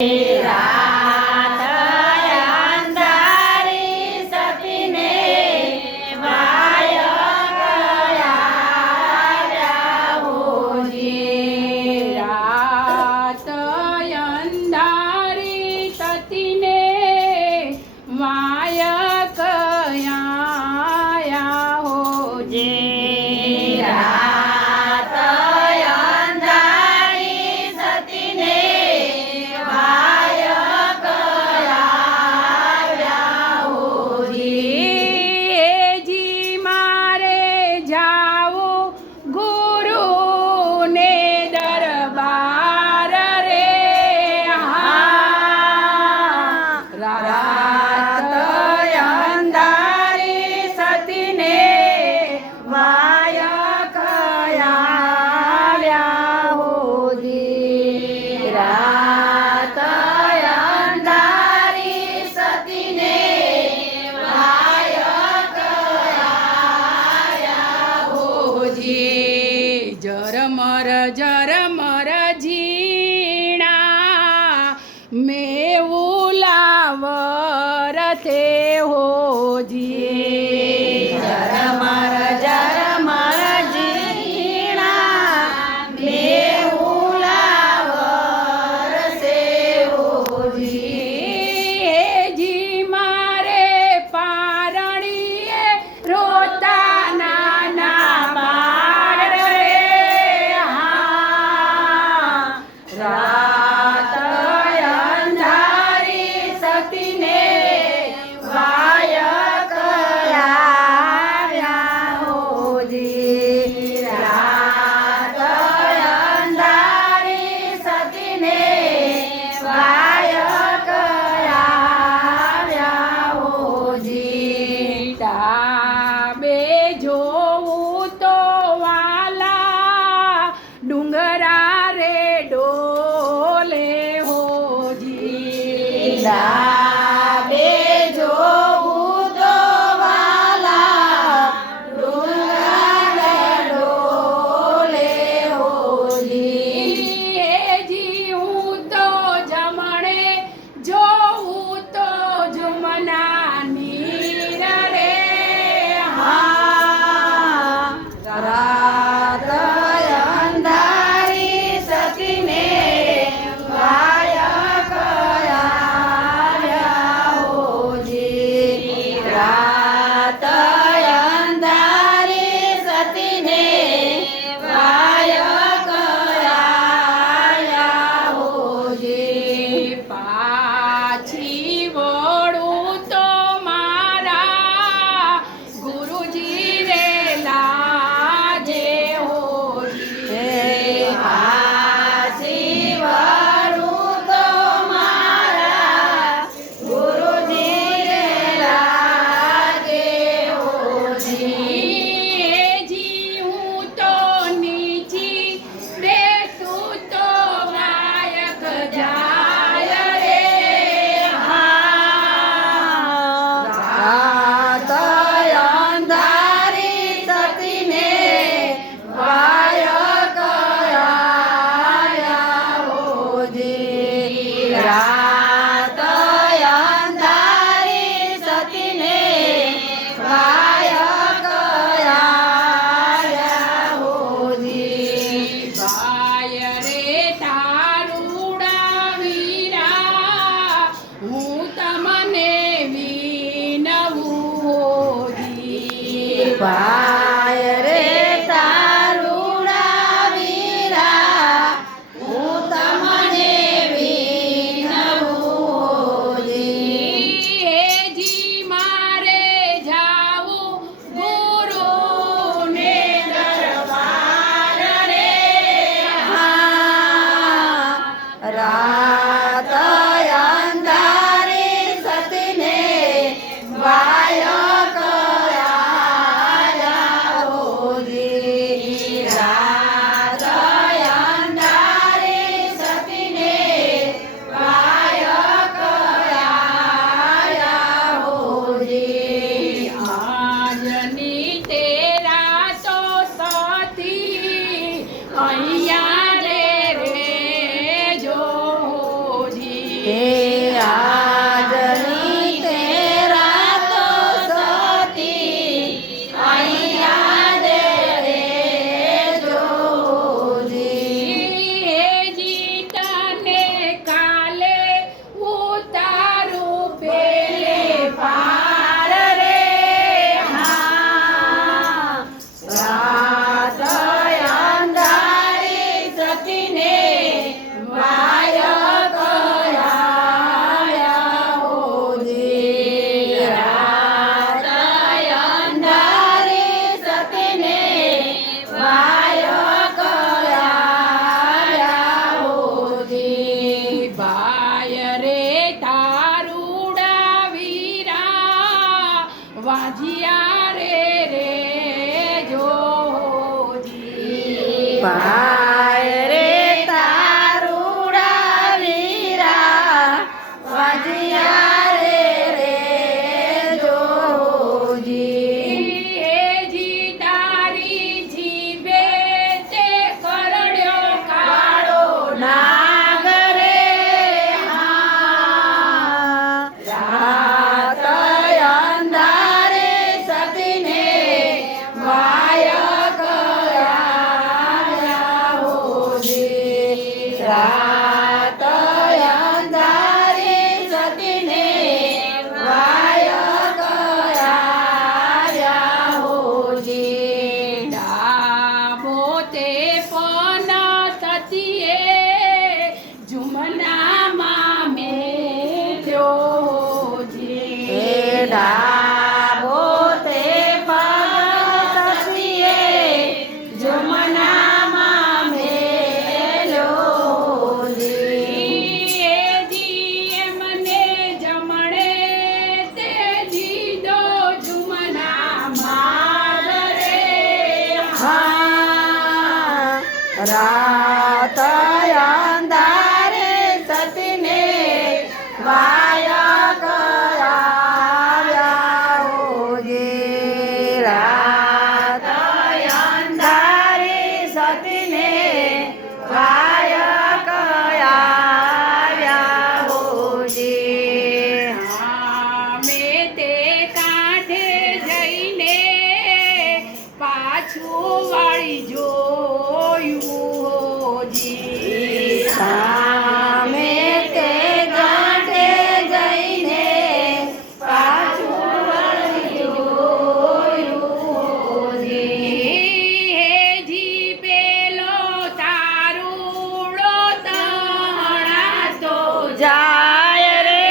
રાત અંધારી સતીને વાય ગયા હોજી. રાત અંધારી સતીને વાય ગયા હોજી. રાત અંધારી સતીને વાય ગયા હોજી. જી મારે જાવું ગુરુને દરબાર રે. રાત અંધારી સતીને વાય ગયા હોજી. રાત અંધારી સતીને વાય ગયા હોજી. ઝરમર ઝરમર ઝીણા મેવું લાવર તે હોજી. ઝરમર ઝરમર ઝીણા મેવું લાવરસે હોજી. જી મારે પારણીએ રોતા નાના બાળ રે. રાત અંધારી સતીને વાય ગયા હોજી. રાત અંધારી સતીને વાય ગયા હોજી. ડાબે જોવું તો વાલા ડુંગરા રે ડોલે હોજી. ડાબે જોવું તો વાલા ડુંગરા ડોલે હોજી. જી હું તો જમણે જોવું તો જુમના નીર રે. રાત અંધારી સતીને વાય ગયા હોજી. રાત અંધારી સતીને વાય ગયા હોજી. પાછી વળું તો મારા ગુરુજી રે લાજે હોજી. પાછી વળું તો મારા ગુરુજી લાગે હોજી. જી હું તો નીચી બેસું તો વાયક જાય રે. રાત અંધારી સતીને વાય ગયા હોજી. રાત અંધારી સતીને વાય ગયા હોજી. ભાય રે તારુડા વીરા હું તમને વિનવું હોજી. ભાય રે તારુડા વીરા હું તમને વિનવું હોજી. જી મારે જાવું ગુરુને દરબાર રે. રાત અંધારી સતીને વાય ગયા હે આજની તે રાતો સતી અહીંયા દે જોજી. હેજી તને કાલે ઉતારું પેલે પાર રે. હા રાત અંધારી સતીને વાય કયા હોજી. રાત અંધારી સતીને વાય કયા હોજી. ભાય રે તારુડા વીરા વાજિયા રે જોજી. ભાઈ રે તારુડા વીરા વાજિયા રે જોજી. હેજી તારી જીભે તે કરડ્યો કાળો નાગ રે હા રાત અંધારે સતીને વાય કયા હોજી. રાત અંધારે સતીને વાય કયા હોજી. ડાબો તે પન સતીએ જુમનામાં મેલ્યો હે ડાબો તે પગ સતીએ જમનામાં મેલ્યો જી. હેજી એમને જમણે તે દીધો જુમનામાં રે. હા રાત અંધારે સતીને વાય કરાવ્યા હોજી. રાત અંધારે સતીને વાય કરાવ્યા હોજી. અમે તે કાંઠે જઈને પાછું વાળી જોયું હોજી. સામે તે ગાંઠે જઈને પાછું વળી જોયું હોજી. હેજી પેલો તારુડો તણાતો જાય રે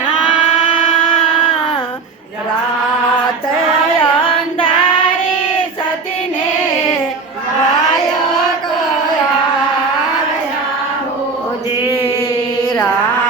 હા રાત અંધારી સતીને વાય કયા હોજી. રાત